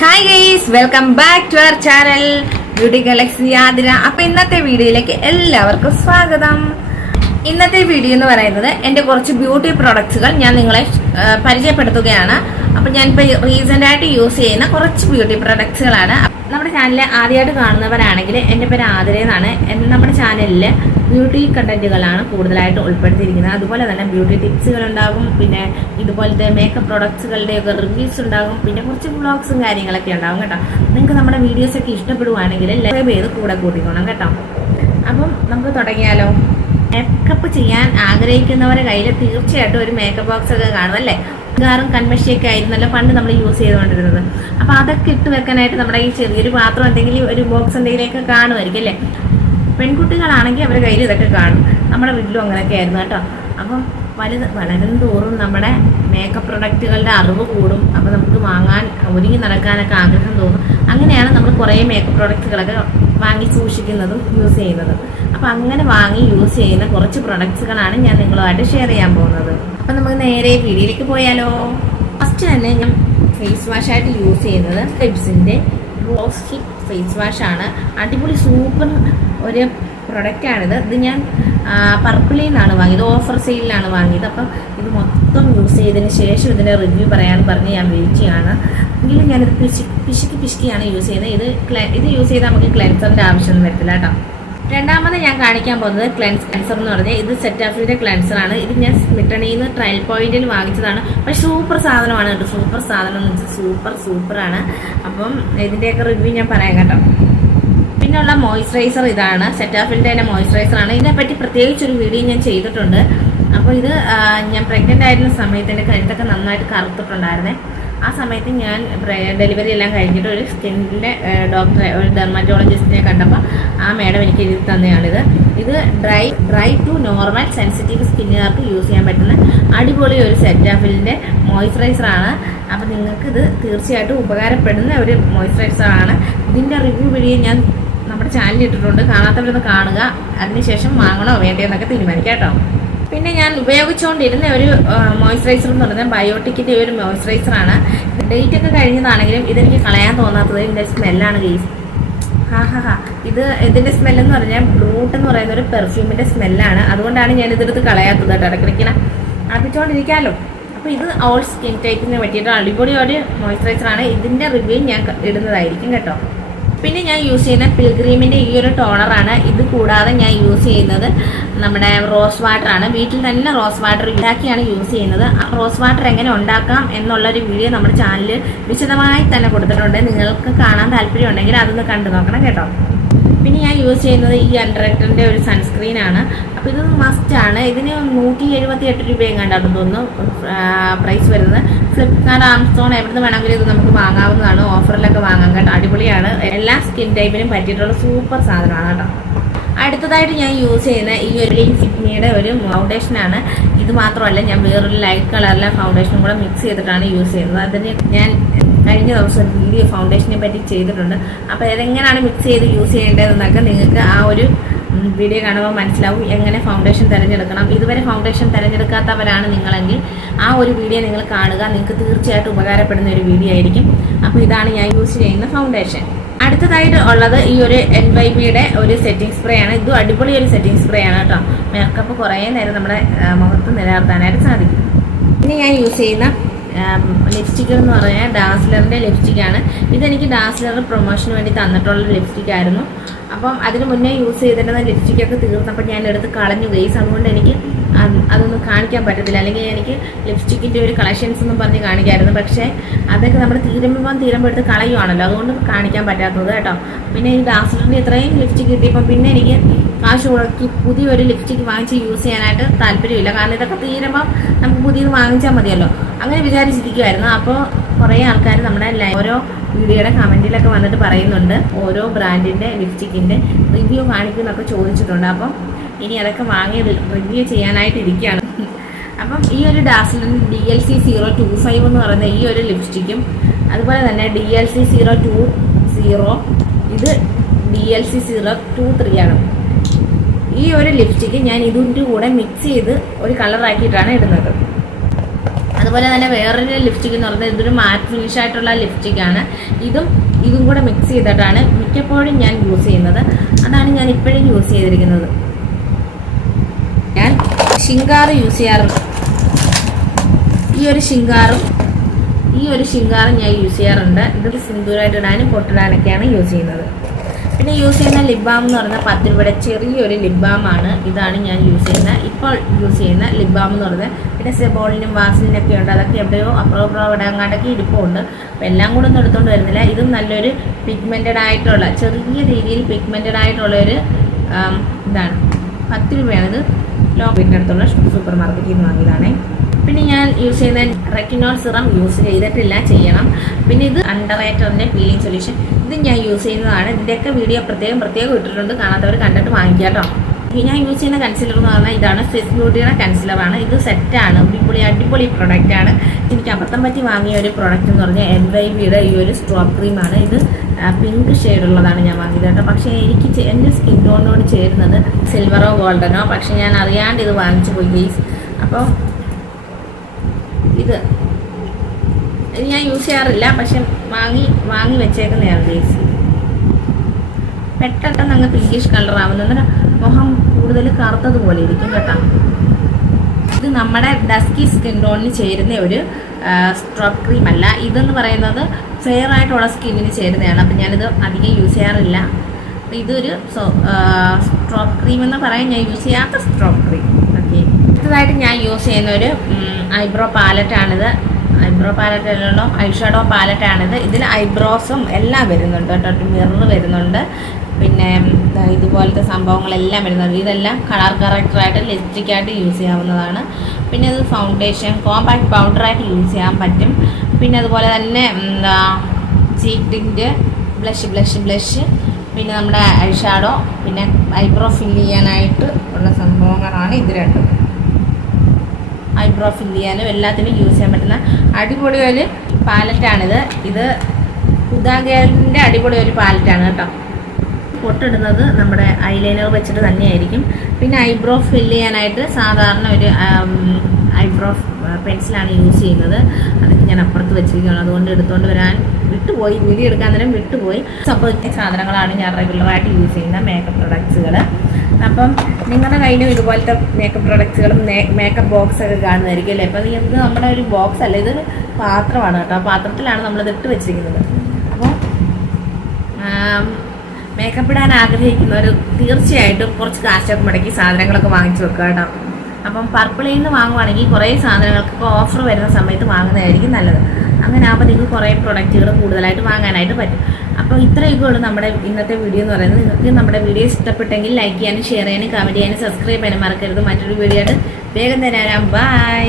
Hi guys welcome back to our channel beauty galaxy യാതിര അപ്പൊ ഇന്നത്തെ വീഡിയോയിലേക്ക് എല്ലാവർക്കും സ്വാഗതം. ഇന്നത്തെ വീഡിയോ എന്ന് പറയുന്നത് എന്റെ കുറച്ച് ബ്യൂട്ടി പ്രോഡക്ട്സുകൾ ഞാൻ നിങ്ങളെ പരിചയപ്പെടുത്തുകയാണ്. അപ്പൊ ഞാനിപ്പോൾ റീസെന്റ് ആയിട്ട് യൂസ് ചെയ്യുന്ന കുറച്ച് ബ്യൂട്ടി പ്രോഡക്ട്സുകളാണ് നമ്മുടെ ചാനലിൽ ആദ്യമായിട്ട് കാണുന്നവരാണെങ്കിൽ എന്റെ പേര് ആതിര എന്നാണ് നമ്മുടെ ചാനലിൽ ബ്യൂട്ടി കണ്ടന്റുകളാണ് കൂടുതലായിട്ട് ഉൾപ്പെടുത്തിയിരിക്കുന്നത്. അതുപോലെ തന്നെ ബ്യൂട്ടി ടിപ്സുകൾ ഉണ്ടാകും പിന്നെ ഇതുപോലത്തെ മേക്കപ്പ് പ്രൊഡക്ട്സുകളുടെ ഒക്കെ റിവ്യൂസ് ഉണ്ടാകും പിന്നെ കുറച്ച് വ്ളോഗ്സും കാര്യങ്ങളൊക്കെ ഉണ്ടാകും കേട്ടോ. നിങ്ങൾക്ക് നമ്മുടെ വീഡിയോസ് ഒക്കെ ഇഷ്ടപ്പെടുവാണെങ്കിൽ ലൈവ് ചെയ്ത് കൂടെ കൂട്ടിക്കോണം കേട്ടോ. അപ്പം നമുക്ക് തുടങ്ങിയാലോ? മേക്കപ്പ് ചെയ്യാൻ ആഗ്രഹിക്കുന്നവരുടെ കയ്യിൽ തീർച്ചയായിട്ടും ഒരു മേക്കപ്പ് ബോക്സ് ഒക്കെ കാണും അല്ലേ? ഗാറും കൺമഷിയൊക്കെ ആയിരുന്നല്ലോ പണ്ട് നമ്മൾ യൂസ് ചെയ്തുകൊണ്ടിരുന്നത്. അപ്പോൾ അതൊക്കെ ഇട്ട് വെക്കാനായിട്ട് നമ്മുടെ ഈ ചെറിയൊരു പാത്രം എന്തെങ്കിലും ഒരു ബോക്സ് എന്തെങ്കിലുമൊക്കെ കാണുമായിരിക്കും അല്ലേ? പെൺകുട്ടികളാണെങ്കിൽ അവരുടെ കയ്യിൽ ഇതൊക്കെ കാണും. നമ്മുടെ വീട്ടിലും അങ്ങനെയൊക്കെ ആയിരുന്നു കേട്ടോ. അപ്പം വലുത് വളരും തോറും നമ്മുടെ മേക്കപ്പ് പ്രൊഡക്റ്റുകളുടെ അറിവ് കൂടും. അപ്പോൾ നമുക്ക് വാങ്ങാൻ ഒരുങ്ങി നടക്കാനൊക്കെ ആഗ്രഹം തോന്നും. അങ്ങനെയാണ് നമ്മൾ കുറേ മേക്കപ്പ് പ്രൊഡക്റ്റുകളൊക്കെ വാങ്ങി സൂക്ഷിക്കുന്നതും യൂസ് ചെയ്യുന്നതും. അപ്പോൾ അങ്ങനെ വാങ്ങി യൂസ് ചെയ്യുന്ന കുറച്ച് പ്രൊഡക്ട്സുകളാണ് ഞാൻ നിങ്ങളുമായിട്ട് ഷെയർ ചെയ്യാൻ പോകുന്നത്. അപ്പം നമുക്ക് നേരെ വീഡിയോയിലേക്ക് പോയാലോ? ഫസ്റ്റ് തന്നെ ഞാൻ ഫേസ് വാഷായിട്ട് യൂസ് ചെയ്യുന്നത് ലിപ്സിന്റെ റോസ് ഹിപ്പ് ഫേസ് വാഷാണ് അടിപൊളി സൂപ്പർ ഒരു പ്രൊഡക്റ്റാണിത് ഇത് ഞാൻ പർപ്പിളിൽ നിന്നാണ് വാങ്ങിയത്. ഓഫർ സെയിലിലാണ് വാങ്ങിയത്. അപ്പം ഇത് മൊത്തം യൂസ് ചെയ്തതിന് ശേഷം ഇതിന്റെ റിവ്യൂ പറയാൻ പറഞ്ഞ് ഞാൻ വെയിറ്റ് ചെയ്യാണ് എങ്കിലും ഞാനിത് പിശി പിശുക്കി പിശുക്കിയാണ് യൂസ് ചെയ്യുന്നത്. ഇത് ക്ലെ ഇത് യൂസ് ചെയ്താൽ നമുക്ക് ക്ലെൻസറിന്റെ ആവശ്യമൊന്നും വരത്തില്ല കേട്ടോ. രണ്ടാമത് ഞാൻ കാണിക്കാൻ പോകുന്നത് ക്ലെൻസ് ക്ലെൻസർ എന്ന് പറഞ്ഞാൽ ഇത് സെറ്റാഫിന്റെ ക്ലെൻസറാണ് ഇത് ഞാൻ സ്മിട്ടണിയിൽ നിന്ന് ട്രയൽ പോയിന്റിൽ വാങ്ങിച്ചതാണ്. പക്ഷെ സൂപ്പർ സാധനമാണ് കേട്ടോ. സൂപ്പർ സാധനം എന്ന് വെച്ചാൽ സൂപ്പർ സൂപ്പറാണ് അപ്പം ഇതിന്റെയൊക്കെ റിവ്യൂ ഞാൻ പറയാം കേട്ടോ. പിന്നുള്ള മോയ്സ്ചറൈസർ ഇതാണ്. സെറ്റാഫിന്റെ തന്നെ മോയ്സ്ചറൈസർ ആണ്. ഇതിനെപ്പറ്റി പ്രത്യേകിച്ച് ഒരു വീഡിയോ ഞാൻ ചെയ്തിട്ടുണ്ട്. അപ്പോൾ ഇത് ഞാൻ പ്രഗ്നന്റ് ആയിരുന്ന സമയത്ത് എന്റെ കഴുത്തൊക്കെ നന്നായിട്ട് കറുത്തിട്ടുണ്ടായിരുന്നേ. ആ സമയത്ത് ഞാൻ ഡെലിവറി എല്ലാം കഴിഞ്ഞിട്ട് ഒരു സ്കിന്നിന്റെ ഡോക്ടറെ ഒരു ഡെർമറ്റോളജിസ്റ്റിനെ കണ്ടപ്പോൾ ആ മേഡം എനിക്ക് എഴുതി തന്നെയാണിത്. ഇത് dry dry to normal sensitive സ്കിന്നുകാർക്ക് use ചെയ്യാൻ പറ്റുന്ന അടിപൊളി ഒരു സെറ്റാഫിലിന്റെ മോയ്സ്ചറൈസറാണ് അപ്പോൾ നിങ്ങൾക്ക് ഇത് തീർച്ചയായിട്ടും ഉപകാരപ്പെടുന്ന ഒരു മോയ്സ്ചറൈസറാണ് ഇതിന്റെ റിവ്യൂ വീഡിയോ ഞാൻ നമ്മുടെ ചാനലിൽ ഇട്ടിട്ടുണ്ട്. കാണാത്തവരൊന്ന് കാണുക. അതിനുശേഷം വാങ്ങണോ വേണ്ടയോ എന്നൊക്കെ തീരുമാനിക്കാം കേട്ടോ. പിന്നെ ഞാൻ ഉപയോഗിച്ചുകൊണ്ടിരുന്ന ഒരു മോയ്സ്ചറൈസർ എന്ന് പറയുന്നത് ബയോട്ടിക്കിന്റെ ഒരു മോയ്സ്ചറൈസറാണ് ഡേറ്റ് ഒക്കെ കഴിഞ്ഞതാണെങ്കിലും ഇതെനിക്ക് കളയാൻ തോന്നാത്തത് ഇതിന്റെ സ്മെല്ലാണ് ഗെയ്സ് ഹാ ഹാ ഹാ. ഇത് ഇതിന്റെ സ്മെല്ലെന്ന് പറഞ്ഞാൽ ബ്ലൂട്ട് എന്ന് പറയുന്ന ഒരു പെർഫ്യൂമിന്റെ സ്മെല്ലാണ് അതുകൊണ്ടാണ് ഞാൻ ഇതെടുത്ത് കളയാത്തത് കേട്ടോ. ഇടയ്ക്കിടയ്ക്കിനെ അർപ്പിച്ചുകൊണ്ടിരിക്കാമല്ലോ അപ്പോൾ ഇത് ഓൾ സ്കിൻ ടൈപ്പിന് പറ്റിയിട്ട് അടിപൊളി ഒരു മോയ്സ്ചറൈസറാണ് ഇതിന്റെ റിവ്യൂ ഞാൻ ഇടുന്നതായിരിക്കും കേട്ടോ. പിന്നെ ഞാൻ യൂസ് ചെയ്യുന്ന പിൽഗ്രീമിന്റെ ഈ ഒരു ടോണറാണ് ഇത് കൂടാതെ ഞാൻ യൂസ് ചെയ്യുന്നത് നമ്മുടെ റോസ് വാട്ടറാണ് വീട്ടിൽ തന്നെ റോസ് വാട്ടർ ഉണ്ടാക്കിയാണ് യൂസ് ചെയ്യുന്നത്. റോസ് വാട്ടർ എങ്ങനെ ഉണ്ടാക്കാം എന്നുള്ളൊരു വീഡിയോ നമ്മുടെ ചാനലിൽ വിശദമായി തന്നെ കൊടുത്തിട്ടുണ്ട്. നിങ്ങൾക്ക് കാണാൻ താല്പര്യം ഉണ്ടെങ്കിൽ അതൊന്ന് കണ്ടു നോക്കണം കേട്ടോ. യൂസ് ചെയ്യുന്നത് ഈ അണ്ടർറെക്ടറിന്റെ ഒരു സൺസ്ക്രീൻ ആണ്. അപ്പോൾ ഇത് മസ്റ്റ് ആണ്. ഇതിന് നൂറ്റി എഴുപത്തി എട്ട് രൂപയും കണ്ടാണ് തോന്നുന്നു. പ്രൈസ് വരുന്നത്. ഫ്ലിപ്കാർട്ട് ആമസോൺ എവിടുന്ന് വേണമെങ്കിലും ഇത് നമുക്ക് വാങ്ങാവുന്നതാണ്. ഓഫറിലൊക്കെ വാങ്ങാൻ കേട്ടോ. അടിപൊളിയാണ്. എല്ലാ സ്കിൻ ടൈപ്പിനും പറ്റിയിട്ടുള്ള സൂപ്പർ സാധനമാണ് കേട്ടോ. അടുത്തതായിട്ട് ഞാൻ യൂസ് ചെയ്യുന്ന ഈ ഒരു സിഗ്നിയുടെ ഒരു ഫൗണ്ടേഷനാണ് ഇത് മാത്രമല്ല ഞാൻ വേറൊരു ലൈറ്റ് കളറിലെ ഫൗണ്ടേഷനും കൂടെ മിക്സ് ചെയ്തിട്ടാണ് യൂസ് ചെയ്യുന്നത്. അതിന് ഞാൻ കഴിഞ്ഞ ദിവസം വീഡിയോ ഫൗണ്ടേഷനെ പറ്റി ചെയ്തിട്ടുണ്ട്. അപ്പോൾ ഇതെങ്ങനെയാണ് മിക്സ് ചെയ്ത് യൂസ് ചെയ്യേണ്ടതെന്നൊക്കെ നിങ്ങൾക്ക് ആ ഒരു വീഡിയോ കാണുമ്പോൾ മനസ്സിലാവും. എങ്ങനെ ഫൗണ്ടേഷൻ തിരഞ്ഞെടുക്കണം. ഇതുവരെ ഫൗണ്ടേഷൻ തിരഞ്ഞെടുക്കാത്തവരാണ് നിങ്ങളെങ്കിൽ ആ ഒരു വീഡിയോ നിങ്ങൾ കാണുക. നിങ്ങൾക്ക് തീർച്ചയായിട്ടും ഉപകാരപ്പെടുന്ന ഒരു വീഡിയോ ആയിരിക്കും. അപ്പോൾ ഇതാണ് ഞാൻ യൂസ് ചെയ്യുന്ന ഫൗണ്ടേഷൻ അടുത്തതായിട്ട് ഉള്ളത് ഈ ഒരു എൻ വൈ ബിയുടെ ഒരു സെറ്റിംഗ് സ്പ്രേ ആണ്. ഇതും അടിപൊളി ഒരു സെറ്റിംഗ് സ്പ്രേ ആണ് കേട്ടോ. മേക്കപ്പ് കുറേ നേരം നമ്മുടെ മുഖത്ത് നിലനിർത്താനായിട്ട് സാധിക്കും. ഇനി ഞാൻ യൂസ് ചെയ്യുന്ന ലിപ്സ്റ്റിക് എന്ന് പറഞ്ഞാൽ ഡാസ്ലറിന്റെ ലിപ്സ്റ്റിക്കാണ് ഇതെനിക്ക് ഡാസ്ലർ പ്രൊമോഷന് വേണ്ടി തന്നിട്ടുള്ള ലിപ്സ്റ്റിക് ആയിരുന്നു. അപ്പം അതിന് മുന്നേ യൂസ് ചെയ്തിരുന്ന ലിപ്സ്റ്റിക്കൊക്കെ തീർന്നപ്പോൾ ഞാൻ എടുത്ത് കളഞ്ഞു. ഗൈസ് അതുകൊണ്ട് എനിക്ക് അതൊന്നും കാണിക്കാൻ പറ്റത്തില്ല. അല്ലെങ്കിൽ എനിക്ക് ലിപ്സ്റ്റിക്കിന്റെ ഒരു കളക്ഷൻസ് ഒന്നും പറഞ്ഞ് കാണിക്കായിരുന്നു. പക്ഷേ അതൊക്കെ നമ്മൾ തീരുമ്പോൾ തീരുമ്പോൾ എടുത്ത് കളയുവാണല്ലോ. അതുകൊണ്ട് കാണിക്കാൻ പറ്റാത്തത് കേട്ടോ. പിന്നെ ഈ ഡാസ്ലറിന്റെ ഇത്രയും ലിപ്സ്റ്റിക് കിട്ടിയപ്പോൾ പിന്നെ എനിക്ക് കാശ് മുടക്കി പുതിയൊരു ലിപ്സ്റ്റിക് വാങ്ങിച്ച് യൂസ് ചെയ്യാനായിട്ട് താല്പര്യമില്ല. കാരണം ഇതൊക്കെ തീരുമ്പോൾ നമുക്ക് പുതിയത് വാങ്ങിച്ചാൽ മതിയല്ലോ. അങ്ങനെ വിചാരിച്ചിരിക്കുമായിരുന്നു അപ്പോൾ കുറേ ആൾക്കാർ നമ്മുടെ ഓരോ വീഡിയോയുടെ കമന്റിലൊക്കെ വന്നിട്ട് പറയുന്നുണ്ട്. ഓരോ ബ്രാൻഡിന്റെ ലിപ്സ്റ്റിക്കിന്റെ റിവ്യൂ കാണിക്കുന്നൊക്കെ ചോദിച്ചിട്ടുണ്ട്. അപ്പം ഇനി അതൊക്കെ വാങ്ങി റിവ്യൂ ചെയ്യാനായിട്ട് ഇരിക്കുകയാണ്. അപ്പം ഈ ഒരു Dazller D L C zero two five എന്ന് പറയുന്ന ഈ ഒരു ലിപ്സ്റ്റിക്കും അതുപോലെ തന്നെ D L C zero two zero ഇത് D L C zero two three ആണ്. ഈ ഒരു ലിപ്സ്റ്റിക്ക് ഞാൻ ഇതിന്റെ കൂടെ മിക്സ് ചെയ്ത് ഒരു കളറാക്കിയിട്ടാണ് ഇടുന്നത്. അതുപോലെ തന്നെ വേറൊരു ലിപ്സ്റ്റിക് എന്ന് പറയുന്നത് ഇതൊരു മാറ്റ് ഫിനിഷ് ആയിട്ടുള്ള ലിപ്സ്റ്റിക്കാണ് ഇതും ഇതും കൂടെ മിക്സ് ചെയ്തിട്ടാണ് മിക്കപ്പോഴും ഞാൻ യൂസ് ചെയ്യുന്നത്. അതാണ് ഞാൻ ഇപ്പോഴും യൂസ് ചെയ്തിരിക്കുന്നത്. ഞാൻ ഷിങ്കാറ് യൂസ് ചെയ്യാറുണ്ട്. ഈ ഒരു ഷിങ്കാറും ഈ ഒരു ഷിങ്കാറും ഞാൻ യൂസ് ചെയ്യാറുണ്ട്. ഇതൊരു സിന്ദൂരായിട്ട് ഇടാനും പൊട്ടിടാനൊക്കെയാണ് യൂസ് ചെയ്യുന്നത്. പിന്നെ യൂസ് ചെയ്യുന്ന ലിപ് ബാം എന്ന് പറഞ്ഞാൽ പത്ത് രൂപയുടെ ചെറിയൊരു ലിപ് ബാമാണ് ഇതാണ് ഞാൻ യൂസ് ചെയ്യുന്ന. ഇപ്പോൾ യൂസ് ചെയ്യുന്ന ലിപ് ബാം എന്ന് പറയുന്നത്. പിന്നെ സെബോളിനും വാസിലിനൊക്കെ ഉണ്ട്. അതൊക്കെ എവിടെയോ അപ്പുറം അപ്പുറം ഇടാങ്ങാണ്ടൊക്കെ ഇരിപ്പുണ്ട് അപ്പോൾ എല്ലാം കൂടെ ഒന്നും എടുത്തുകൊണ്ട് വരുന്നില്ല. ഇതും നല്ലൊരു പിഗ്മെന്റഡ് ആയിട്ടുള്ള ചെറിയ രീതിയിൽ പിഗ്മെന്റഡ് ആയിട്ടുള്ള ഒരു ഇതാണ്. പത്ത് രൂപയാണിത് ലോ ലോക്കിന്റെ അടുത്തുള്ള സൂപ്പർ മാർക്കറ്റിൽ നിന്ന് വാങ്ങിയതാണേ. പിന്നെ ഞാൻ യൂസ് ചെയ്യുന്ന റെക്കിനോൾ സിറം യൂസ് ചെയ്തിട്ടില്ല ചെയ്യണം. പിന്നെ ഇത് അണ്ടറേറ്ററിന്റെ പീലിംഗ് സൊല്യൂഷൻ ഇത് ഞാൻ യൂസ് ചെയ്യുന്നതാണ്. ഇതിന്റെയൊക്കെ വീഡിയോ പ്രത്യേകം പ്രത്യേകം ഇട്ടിട്ടുണ്ട്. കാണാത്തവർ കണ്ടിട്ട് വാങ്ങിക്കുക കേട്ടോ. ഞാൻ യൂസ് ചെയ്യുന്ന കൺസിലർ എന്ന് പറഞ്ഞാൽ ഇതാണ്. സ്വിസ് ബ്യൂട്ടിയുടെ കൺസിലറാണ് ഇത് സെറ്റാണ് അടിപൊളി അടിപൊളി പ്രൊഡക്റ്റാണ് എനിക്ക് അബദ്ധം പറ്റി വാങ്ങിയ ഒരു പ്രൊഡക്റ്റ് എന്ന് പറഞ്ഞാൽ എൻ വൈ ബിയുടെ ഈ ഒരു സ്ട്രോപ്പ് ക്രീമാണ് ഇത് പിങ്ക് ഷെയ്ഡുള്ളതാണ് ഞാൻ വാങ്ങിയത് കേട്ടോ. പക്ഷേ എനിക്ക് എന്റെ സ്കിൻ ടോണിനോട് ചേരുന്നത് സിൽവറോ ഗോൾഡനോ പക്ഷേ ഞാൻ അറിയാണ്ട് ഇത് വാങ്ങിച്ചു പോയി ഗെയ്സ് അപ്പോൾ ഇത്. ഞാൻ യൂസ് ചെയ്യാറില്ല പക്ഷെ വാങ്ങി വാങ്ങി വെച്ചേക്കുന്നതാണ് ഗെയ്സ് പെട്ടെന്ന് അങ്ങ് പിങ്കിഷ് കളർ ആവുന്ന. മുഖം കൂടുതൽ കറുത്തതുപോലെ ഇരിക്കും കേട്ടോ. ഇത് നമ്മുടെ ഡസ്കി സ്കിൻ ടോണിന് ചേരുന്ന ഒരു സ്ട്രോപ്പ് ക്രീം അല്ല. ഇതെന്ന് പറയുന്നത് ഫെയർ ആയിട്ടുള്ള സ്കിന്നിന് ചേരുന്നതാണ്. അപ്പം ഞാനിത് അധികം യൂസ് ചെയ്യാറില്ല. ഇതൊരു സ്ട്രോപ്പ് ക്രീം എന്ന് പറയാൻ ഞാൻ യൂസ് ചെയ്യാത്ത സ്ട്രോപ്പ് ക്രീം അടുത്തതായിട്ട് ഞാൻ യൂസ് ചെയ്യുന്ന ഒരു ഐബ്രോ പാലറ്റാണിത് ഐബ്രോ പാലറ്റ് അല്ലല്ലോ ഐഷാഡോ പാലറ്റാണിത് ഇതിൽ ഐബ്രോസും എല്ലാം വരുന്നുണ്ട് കേട്ടോ. മിറർ വരുന്നുണ്ട്. പിന്നെ ഇതുപോലത്തെ സംഭവങ്ങളെല്ലാം വരുന്നുണ്ട്. ഇതെല്ലാം കളർ കറക്റ്ററായിട്ട് ലിപ്സ്റ്റിക്കായിട്ട് യൂസ് ചെയ്യാവുന്നതാണ്. പിന്നെ ഇത് ഫൗണ്ടേഷൻ കോമ്പാക്ട് പൗഡറായിട്ട് യൂസ് ചെയ്യാൻ പറ്റും. പിന്നെ അതുപോലെ തന്നെ എന്താ cheek tint blush blush blush പിന്നെ നമ്മുടെ ഐഷാഡോ പിന്നെ ഐബ്രോ ഫില്ല് ചെയ്യാനായിട്ട് ഉള്ള സംഭവങ്ങളാണ് ഇത് രണ്ടും. ഐബ്രോ ഫില്ല് ചെയ്യാനും എല്ലാത്തിനും യൂസ് ചെയ്യാൻ പറ്റുന്ന അടിപൊളി ഒരു പാലറ്റാണിത് ഇത് ഹുദാഗേലിന്റെ അടിപൊളി ഒരു പാലറ്റാണ് കേട്ടോ. പൊട്ടിടുന്നത് നമ്മുടെ ഐലൈനർ വെച്ചിട്ട് തന്നെയായിരിക്കും. പിന്നെ ഐബ്രോ ഫില്ല് ചെയ്യാനായിട്ട് സാധാരണ ഒരു ഐബ്രോ പെൻസിലാണ് യൂസ് ചെയ്യുന്നത്. അതൊക്കെ ഞാൻ അപ്പുറത്ത് വെച്ചിരിക്കുകയാണ്. അതുകൊണ്ട് എടുത്തുകൊണ്ട് വരാൻ വിട്ടുപോയി. വീഡിയോ എടുക്കാൻ നേരം വിട്ടുപോയി. സംഭവിച്ച സാധനങ്ങളാണ് ഞാൻ റെഗുലറായിട്ട് യൂസ് ചെയ്യുന്ന മേക്കപ്പ് പ്രൊഡക്ട്സുകൾ അപ്പം നിങ്ങളുടെ കയ്യിലും ഇതുപോലത്തെ മേക്കപ്പ് പ്രൊഡക്ട്സുകളും മേക്കപ്പ് ബോക്സ് ഒക്കെ കാണുന്നതായിരിക്കും അല്ലേ? അപ്പം ഇത് നമ്മുടെ ഒരു ബോക്സ് അല്ല ഇതൊരു പാത്രമാണ് കേട്ടോ. ആ പാത്രത്തിലാണ് നമ്മളിത് ഇട്ട് വെച്ചിരിക്കുന്നത്. അപ്പോൾ മേക്കപ്പ് ഇടാൻ ആഗ്രഹിക്കുന്നവർ തീർച്ചയായിട്ടും കുറച്ച് കാശൊക്കെ മുടക്കി സാധനങ്ങളൊക്കെ വാങ്ങിച്ചു വെക്കുക കേട്ടോ. അപ്പം പർപ്പിളിൽ നിന്ന് വാങ്ങുവാണെങ്കിൽ കുറേ സാധനങ്ങൾക്ക് ഓഫർ വരുന്ന സമയത്ത് വാങ്ങുന്നതായിരിക്കും നല്ലത്. അങ്ങനെ ആകുമ്പോൾ നിങ്ങൾക്ക് കുറേ പ്രൊഡക്റ്റുകൾ കൂടുതലായിട്ട് വാങ്ങാനായിട്ട് പറ്റും. അപ്പോൾ ഇത്രയൊക്കെ ഉള്ളൂ നമ്മുടെ ഇന്നത്തെ വീഡിയോ എന്ന് പറയുന്നത്. നിങ്ങൾക്ക് നമ്മുടെ വീഡിയോ ഇഷ്ടപ്പെട്ടെങ്കിൽ ലൈക്ക് ചെയ്യാനും ഷെയർ ചെയ്യാനും കമന്റ് ചെയ്യാനും സബ്സ്ക്രൈബ് ചെയ്യാനും മറക്കരുത്. മറ്റൊരു വീഡിയോ ആയിട്ട് വേഗം തരാനാം ബൈ